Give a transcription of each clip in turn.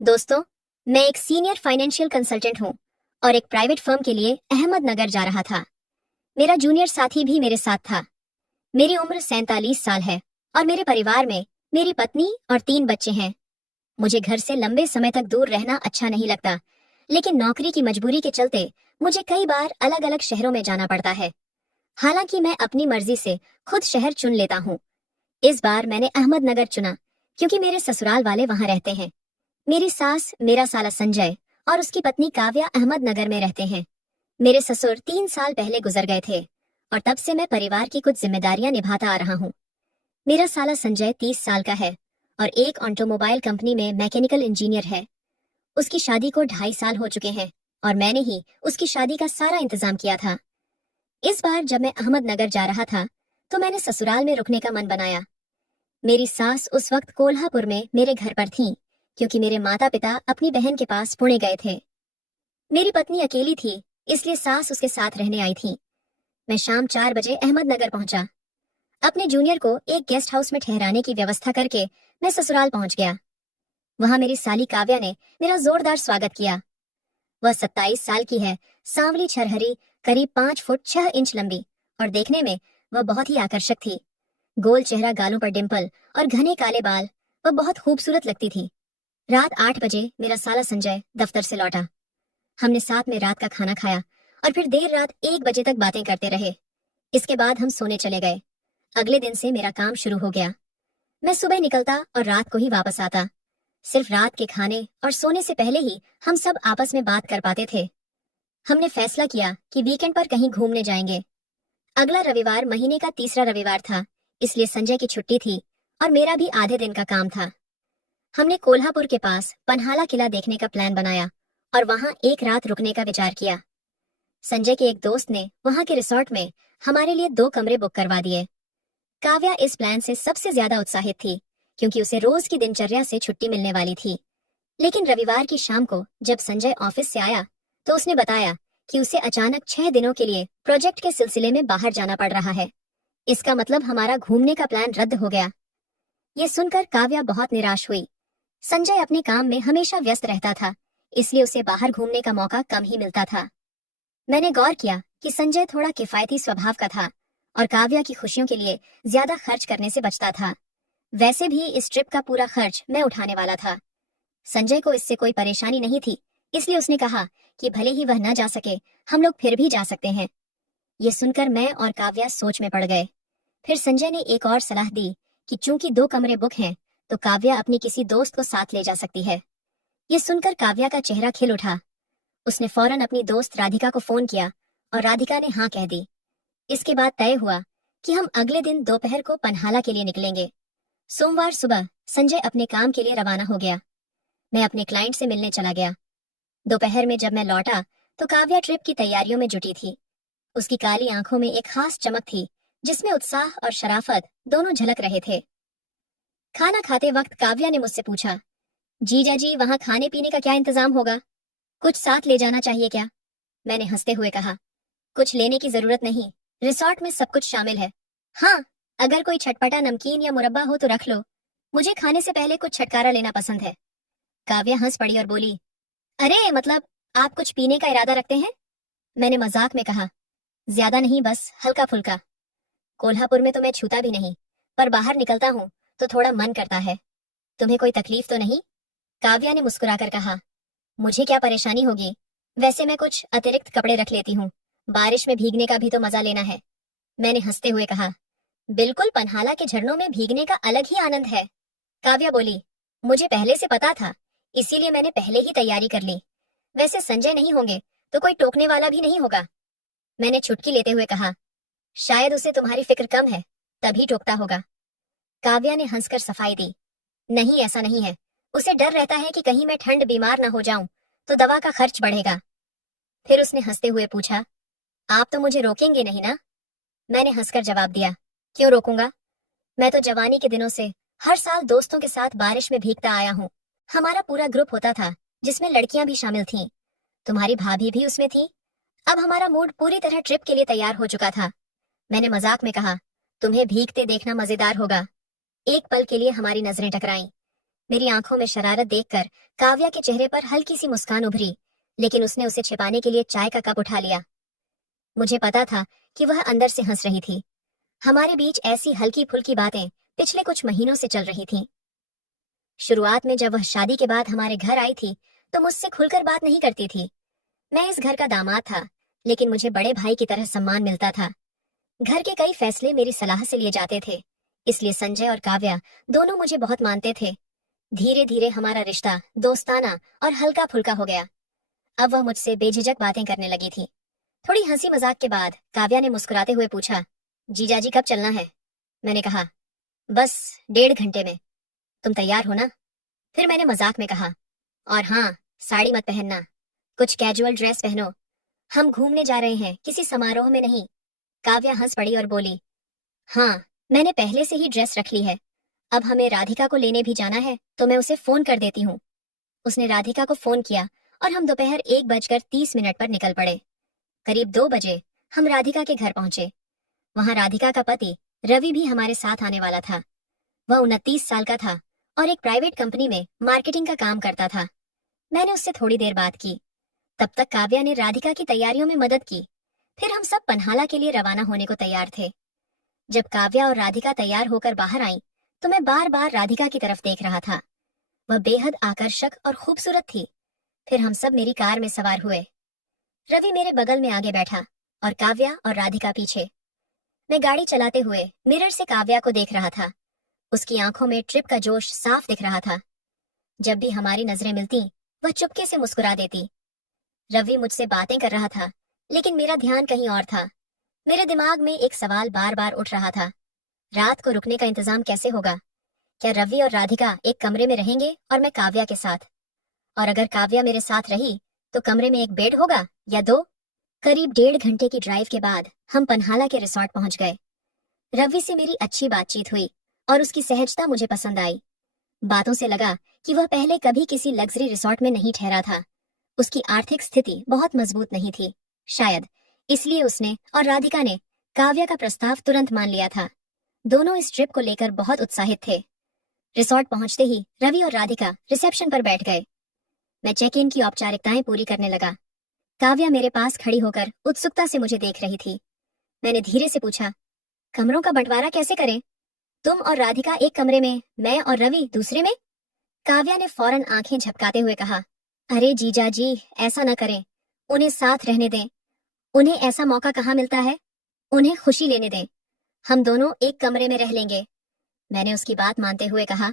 दोस्तों, मैं एक सीनियर फाइनेंशियल कंसल्टेंट हूँ और एक प्राइवेट फर्म के लिए अहमदनगर जा रहा था। मेरा जूनियर साथी भी मेरे साथ था। मेरी उम्र 47 साल है और मेरे परिवार में मेरी पत्नी और 3 बच्चे हैं। मुझे घर से लंबे समय तक दूर रहना अच्छा नहीं लगता, लेकिन नौकरी की मजबूरी के चलते मुझे कई बार अलग अलग शहरों में जाना पड़ता है। हालांकि मैं अपनी मर्जी से खुद शहर चुन लेता हूँ। इस बार मैंने अहमदनगर चुना क्योंकि मेरे ससुराल वाले वहां रहते हैं। मेरी सास, मेरा साला संजय और उसकी पत्नी काव्या अहमदनगर में रहते हैं। मेरे ससुर 3 साल पहले गुजर गए थे और तब से मैं परिवार की कुछ जिम्मेदारियां निभाता आ रहा हूँ। मेरा साला संजय 30 साल का है और एक ऑटोमोबाइल कंपनी में मैकेनिकल इंजीनियर है। उसकी शादी को 2.5 साल हो चुके हैं और मैंने ही उसकी शादी का सारा इंतजाम किया था। इस बार जब मैं अहमदनगर जा रहा था तो मैंने ससुराल में रुकने का मन बनाया। मेरी सास उस वक्त कोल्हापुर में मेरे घर पर थीं, क्योंकि मेरे माता पिता अपनी बहन के पास पुणे गए थे। मेरी पत्नी अकेली थी, इसलिए सास उसके साथ रहने आई थी। मैं शाम 4 बजे अहमदनगर पहुंचा। अपने जूनियर को एक गेस्ट हाउस में ठहराने की व्यवस्था करके मैं ससुराल पहुंच गया। वहां मेरी साली काव्या ने मेरा जोरदार स्वागत किया। वह 27 साल की है, सांवली छरहरी, करीब 5 फुट 6 इंच लंबी और देखने में वह बहुत ही आकर्षक थी। गोल चेहरा, गालों पर डिंपल और घने काले बाल, वह बहुत खूबसूरत लगती थी। रात 8 बजे मेरा साला संजय दफ्तर से लौटा। हमने साथ में रात का खाना खाया और फिर देर रात 1 बजे तक बातें करते रहे। इसके बाद हम सोने चले गए। अगले दिन से मेरा काम शुरू हो गया। मैं सुबह निकलता और रात को ही वापस आता। सिर्फ रात के खाने और सोने से पहले ही हम सब आपस में बात कर पाते थे। हमने फैसला किया कि वीकेंड पर कहीं घूमने जाएंगे। अगला रविवार महीने का तीसरा रविवार था, इसलिए संजय की छुट्टी थी और मेरा भी आधे दिन का काम था। हमने कोल्हापुर के पास पन्हाला किला देखने का प्लान बनाया और वहां एक रात रुकने का विचार किया। संजय के एक दोस्त ने वहां के रिसोर्ट में हमारे लिए 2 कमरे बुक करवा दिए। काव्या इस प्लान से सबसे ज्यादा उत्साहित थी, क्योंकि उसे रोज की दिनचर्या से छुट्टी मिलने वाली थी। लेकिन रविवार की शाम को जब संजय ऑफिस से आया तो उसने बताया कि उसे अचानक 6 दिनों के लिए प्रोजेक्ट के सिलसिले में बाहर जाना पड़ रहा है। इसका मतलब हमारा घूमने का प्लान रद्द हो गया। ये सुनकर काव्या बहुत निराश हुई। संजय अपने काम में हमेशा व्यस्त रहता था, इसलिए उसे बाहर घूमने का मौका कम ही मिलता था। मैंने गौर किया कि संजय थोड़ा किफायती स्वभाव का था और काव्या की खुशियों के लिए ज्यादा खर्च करने से बचता था। वैसे भी इस ट्रिप का पूरा खर्च मैं उठाने वाला था। संजय को इससे कोई परेशानी नहीं थी, इसलिए उसने कहा कि भले ही वह न जा सके, हम लोग फिर भी जा सकते हैं। ये सुनकर मैं और काव्या सोच में पड़ गए। फिर संजय ने एक और सलाह दी कि चूंकि 2 कमरे बुक हैं, तो काव्या अपनी किसी दोस्त को साथ ले जा सकती है। ये सुनकर काव्या का चेहरा खिल उठा। उसने फौरन अपनी दोस्त राधिका को फोन किया और राधिका ने हाँ कह दी। इसके बाद तय हुआ कि हम अगले दिन दोपहर को पन्हाला के लिए निकलेंगे। सोमवार सुबह संजय अपने काम के लिए रवाना हो गया। मैं अपने क्लाइंट से मिलने चला गया। दोपहर में जब मैं लौटा तो काव्या ट्रिप की तैयारियों में जुटी थी। उसकी काली आंखों में एक खास चमक थी, जिसमें उत्साह और शराफत दोनों झलक रहे थे। खाना खाते वक्त काव्या ने मुझसे पूछा, जीजा जी, वहां खाने पीने का क्या इंतजाम होगा? कुछ साथ ले जाना चाहिए क्या? मैंने हंसते हुए कहा, कुछ लेने की जरूरत नहीं, रिसोर्ट में सब कुछ शामिल है। हाँ, अगर कोई चटपटा नमकीन या मुरब्बा हो तो रख लो। मुझे खाने से पहले कुछ छटकारा लेना पसंद है। काव्या हंस पड़ी और बोली, अरे मतलब आप कुछ पीने का इरादा रखते हैं? मैंने मजाक में कहा, ज्यादा नहीं, बस हल्का फुल्का। कोल्हापुर में तो मैं छूता भी नहीं, पर बाहर निकलता हूँ तो थोड़ा मन करता है। तुम्हें कोई तकलीफ तो नहीं? काव्या ने मुस्कुराकर कहा, मुझे क्या परेशानी होगी, वैसे मैं कुछ अतिरिक्त कपड़े रख लेती हूँ। बारिश में भीगने का भी तो मजा लेना है। मैंने हंसते हुए कहा, बिल्कुल, पन्हाला के झरनों में भीगने का अलग ही आनंद है। काव्या बोली, मुझे पहले से पता था, इसीलिए मैंने पहले ही तैयारी कर ली। वैसे संजय नहीं होंगे तो कोई टोकने वाला भी नहीं होगा। मैंने चुटकी लेते हुए कहा, शायद उसे तुम्हारी फिक्र कम है, तभी टोकता होगा। काव्या ने हंसकर सफाई दी, नहीं, ऐसा नहीं है। उसे डर रहता है कि कहीं मैं ठंड बीमार न हो जाऊं तो दवा का खर्च बढ़ेगा। फिर उसने हंसते हुए पूछा, आप तो मुझे रोकेंगे नहीं ना? मैंने हंसकर जवाब दिया, क्यों रोकूंगा? मैं तो जवानी के दिनों से हर साल दोस्तों के साथ बारिश में भीगता आया हूँ। हमारा पूरा ग्रुप होता था, जिसमें लड़कियां भी शामिल थीं। तुम्हारी भाभी भी उसमें थी। अब हमारा मूड पूरी तरह ट्रिप के लिए तैयार हो चुका था। मैंने मजाक में कहा, तुम्हें भीगते देखना मजेदार होगा। एक पल के लिए हमारी नजरें टकराईं। मेरी आंखों में शरारत देखकर काव्या के चेहरे पर हल्की सी मुस्कान उभरी, लेकिन उसने उसे छिपाने के लिए चाय का कप उठा लिया। मुझे पता था कि वह अंदर से हंस रही थी। हमारे बीच ऐसी हल्की फुल्की बातें पिछले कुछ महीनों से चल रही थीं। शुरुआत में जब वह शादी के बाद हमारे घर आई थी तो मुझसे खुलकर बात नहीं करती थी। मैं इस घर का दामाद था, लेकिन मुझे बड़े भाई की तरह सम्मान मिलता था। घर के कई फैसले मेरी सलाह से लिए जाते थे, इसलिए संजय और काव्या दोनों मुझे बहुत मानते थे। धीरे धीरे हमारा रिश्ता दोस्ताना और हल्का फुल्का हो गया। अब वह मुझसे बेझिझक बातें करने लगी थी। थोड़ी हंसी मजाक के बाद काव्या ने मुस्कुराते हुए पूछा, जीजाजी कब चलना है? मैंने कहा, बस 1.5 घंटे में। तुम तैयार हो ना? फिर मैंने मजाक में कहा, और हाँ, साड़ी मत पहनना, कुछ कैजुअल ड्रेस पहनो। हम घूमने जा रहे हैं, किसी समारोह में नहीं। काव्या हंस पड़ी और बोली, हाँ, मैंने पहले से ही ड्रेस रख ली है। अब हमें राधिका को लेने भी जाना है, तो मैं उसे फोन कर देती हूँ। उसने राधिका को फोन किया और हम दोपहर 1:30 पर निकल पड़े। करीब 2 बजे हम राधिका के घर पहुंचे। वहां राधिका का पति रवि भी हमारे साथ आने वाला था। वह 29 साल का था और एक प्राइवेट कंपनी में मार्केटिंग का काम करता था। मैंने उससे थोड़ी देर बात की। तब तक काव्या ने राधिका की तैयारियों में मदद की। फिर हम सब पन्हाला के लिए रवाना होने को तैयार थे। जब काव्या और राधिका तैयार होकर बाहर आईं, तो मैं बार बार राधिका की तरफ देख रहा था। वह बेहद आकर्षक और खूबसूरत थी। फिर हम सब मेरी कार में सवार हुए। रवि मेरे बगल में आगे बैठा और काव्या और राधिका पीछे। मैं गाड़ी चलाते हुए मिरर से काव्या को देख रहा था। उसकी आंखों में ट्रिप का जोश साफ दिख रहा था। जब भी हमारी नजरें मिलती, वह चुपके से मुस्कुरा देती। रवि मुझसे बातें कर रहा था, लेकिन मेरा ध्यान कहीं और था। मेरे दिमाग में एक सवाल बार बार उठ रहा था, रात को रुकने का इंतजाम कैसे होगा? क्या रवि और राधिका एक कमरे में रहेंगे और मैं काव्या के साथ? और अगर काव्या मेरे साथ रही, तो कमरे में एक बेड होगा या 2? करीब 1.5 घंटे की ड्राइव के बाद हम पन्हाला के रिसोर्ट पहुंच गए। रवि से मेरी अच्छी बातचीत हुई और उसकी सहजता मुझे पसंद आई। बातों से लगा कि वह पहले कभी किसी लग्जरी रिसोर्ट में नहीं ठहरा था। उसकी आर्थिक स्थिति बहुत मजबूत नहीं थी। शायद इसलिए उसने और राधिका ने काव्या का प्रस्ताव तुरंत मान लिया था। दोनों इस ट्रिप को लेकर बहुत उत्साहित थे। रिसोर्ट पहुंचते ही रवि और राधिका रिसेप्शन पर बैठ गए। मैं चेक इन की औपचारिकताएं पूरी करने लगा। काव्या मेरे पास खड़ी होकर उत्सुकता से मुझे देख रही थी। मैंने धीरे से पूछा, कमरों का बंटवारा कैसे करें? तुम और राधिका एक कमरे में, मैं और रवि दूसरे में? काव्या ने फौरन आंखें झपकाते हुए कहा, अरे जीजा जी, ऐसा न करें। उन्हें साथ रहने दें। उन्हें ऐसा मौका कहाँ मिलता है। उन्हें खुशी लेने दें। हम दोनों एक कमरे में रह लेंगे। मैंने उसकी बात मानते हुए कहा,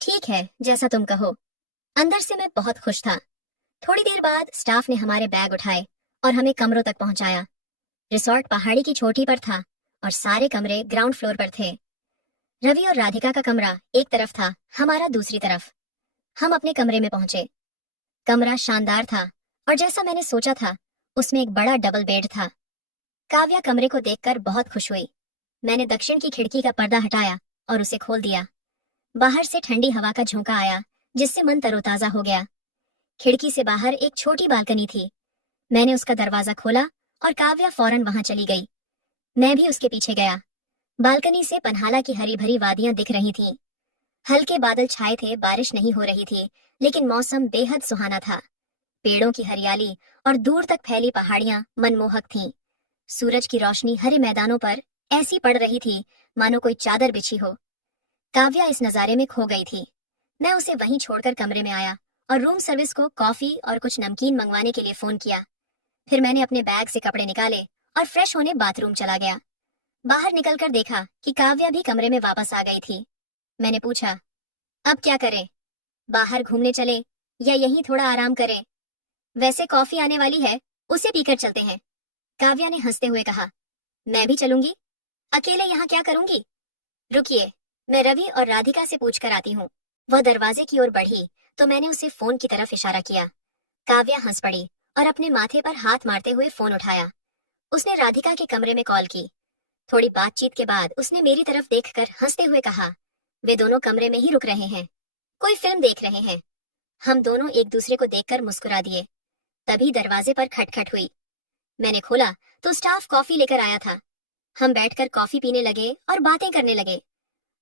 ठीक है, जैसा तुम कहो। अंदर से मैं बहुत खुश था। थोड़ी देर बाद स्टाफ ने हमारे बैग उठाए और हमें कमरों तक पहुंचाया। रिसोर्ट पहाड़ी की चोटी पर था और सारे कमरे ग्राउंड फ्लोर पर थे। रवि और राधिका का कमरा एक तरफ था, हमारा दूसरी तरफ। हम अपने कमरे में पहुंचे। कमरा शानदार था और जैसा मैंने सोचा था, उसमें एक बड़ा डबल बेड था। काव्या कमरे को देखकर बहुत खुश हुई। मैंने दक्षिण की खिड़की का पर्दा हटाया और उसे खोल दिया। बाहर से ठंडी हवा का झोंका आया, जिससे मन तरोताजा हो गया। खिड़की से बाहर एक छोटी बालकनी थी। मैंने उसका दरवाजा खोला और काव्या फौरन वहां चली गई। मैं भी उसके पीछे गया। बालकनी से पन्हाला की हरी भरी वादियां दिख रही थीं। हल्के बादल छाए थे, बारिश नहीं हो रही थी, लेकिन मौसम बेहद सुहाना था। पेड़ों की हरियाली और दूर तक फैली पहाड़ियां मनमोहक थीं। सूरज की रोशनी हरे मैदानों पर ऐसी पड़ रही थी मानो कोई चादर बिछी हो। काव्या इस नजारे में खो गई थी। मैं उसे वहीं छोड़कर कमरे में आया और रूम सर्विस को कॉफी और कुछ नमकीन मंगवाने के लिए फोन किया। फिर मैंने अपने बैग से कपड़े निकाले और फ्रेश होने बाथरूम चला गया। बाहर निकलकर देखा कि काव्या भी कमरे में वापस आ गई थी। मैंने पूछा, अब क्या करें? बाहर घूमने चलें या यहीं थोड़ा आराम करें? वैसे कॉफी आने वाली है, उसे पीकर चलते हैं। काव्या ने हंसते हुए कहा, मैं भी चलूंगी। अकेले यहाँ क्या करूंगी? रुकिए, मैं रवि और राधिका से पूछ कर आती हूँ। वह दरवाजे की ओर बढ़ी तो मैंने उसे फोन की तरफ इशारा किया। काव्या हंस पड़ी और अपने माथे पर हाथ मारते हुए फोन उठाया। उसने राधिका के कमरे में कॉल की। थोड़ी बातचीत के बाद उसने मेरी तरफ देखकर हंसते हुए कहा, वे दोनों कमरे में ही रुक रहे हैं, कोई फिल्म देख रहे हैं। हम दोनों एक दूसरे को देखकर मुस्कुरा दिए। तभी दरवाजे पर खटखट हुई। मैंने खोला तो स्टाफ कॉफी लेकर आया था। हम बैठकर कॉफी पीने लगे और बातें करने लगे।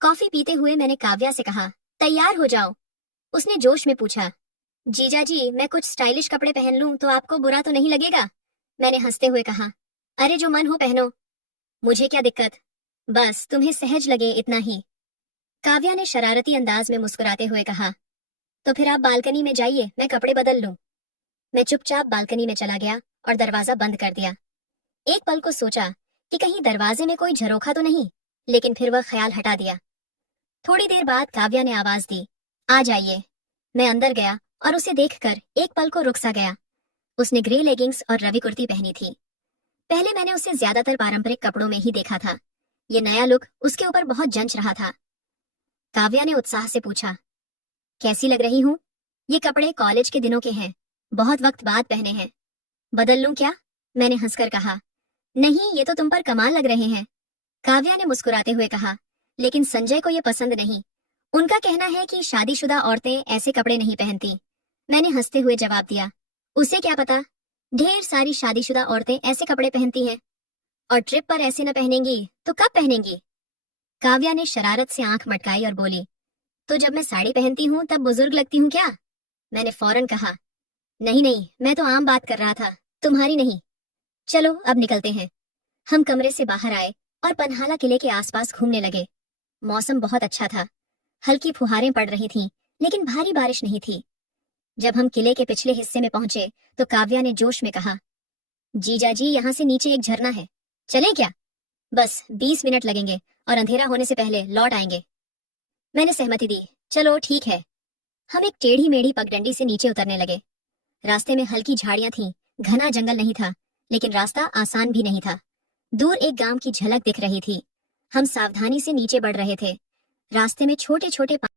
कॉफी पीते हुए मैंने काव्या से कहा, तैयार हो जाओ। उसने जोश में पूछा, जीजा जी, मैं कुछ स्टाइलिश कपड़े पहन लूं तो आपको बुरा तो नहीं लगेगा? मैंने हंसते हुए कहा, अरे जो मन हो पहनो, मुझे क्या दिक्कत, बस तुम्हें सहज लगे इतना ही। काव्या ने शरारती अंदाज में मुस्कुराते हुए कहा, तो फिर आप बालकनी में जाइए, मैं कपड़े बदल लूं। मैं चुपचाप बालकनी में चला गया और दरवाजा बंद कर दिया। एक पल को सोचा कि कहीं दरवाजे में कोई झरोखा तो नहीं, लेकिन फिर वह ख्याल हटा दिया। थोड़ी देर बाद काव्या ने आवाज दी, आ जाइए। मैं अंदर गया और उसे देखकर एक पल को रुक सा गया। उसने ग्रे लेगिंग्स और रवि कुर्ती पहनी थी। पहले मैंने उसे ज्यादातर पारंपरिक कपड़ों में ही देखा था। ये नया लुक उसके ऊपर बहुत जंच रहा था। काव्या ने उत्साह से पूछा, कैसी लग रही हूँ? ये कपड़े कॉलेज के दिनों के हैं, बहुत वक्त बाद पहने हैं। बदल लूं क्या? मैंने हंसकर कहा, नहीं, ये तो तुम पर कमाल लग रहे हैं। काव्या ने मुस्कुराते हुए कहा, लेकिन संजय को ये पसंद नहीं। उनका कहना है कि शादीशुदा औरतें ऐसे कपड़े नहीं पहनती। मैंने हंसते हुए जवाब दिया, उसे क्या पता, ढेर सारी शादीशुदा औरतें ऐसे कपड़े पहनती हैं। और ट्रिप पर ऐसे न पहनेंगी तो कब पहनेंगी? काव्या ने शरारत से आंख मटकाई और बोली, तो जब मैं साड़ी पहनती हूँ तब बुजुर्ग लगती हूँ क्या? मैंने फौरन कहा, नहीं नहीं, मैं तो आम बात कर रहा था, तुम्हारी नहीं। चलो अब निकलते हैं। हम कमरे से बाहर आए और पन्हाला किले के आसपास घूमने लगे। मौसम बहुत अच्छा था। हल्की फुहारें पड़ रही थीं, लेकिन भारी बारिश नहीं थी। जब हम किले के पिछले हिस्से में पहुंचे तो काव्या ने जोश में कहा, जीजा जी, यहाँ से नीचे एक झरना है, चलें क्या? बस 20 मिनट लगेंगे और अंधेरा होने से पहले लौट आएंगे। मैंने सहमति दी, चलो ठीक है। हम एक टेढ़ी मेढ़ी पगडंडी से नीचे उतरने लगे। रास्ते में हल्की झाड़ियां थीं, घना जंगल नहीं था, लेकिन रास्ता आसान भी नहीं था। दूर एक गांव की झलक दिख रही थी। हम सावधानी से नीचे बढ़ रहे थे। रास्ते में छोटे छोटे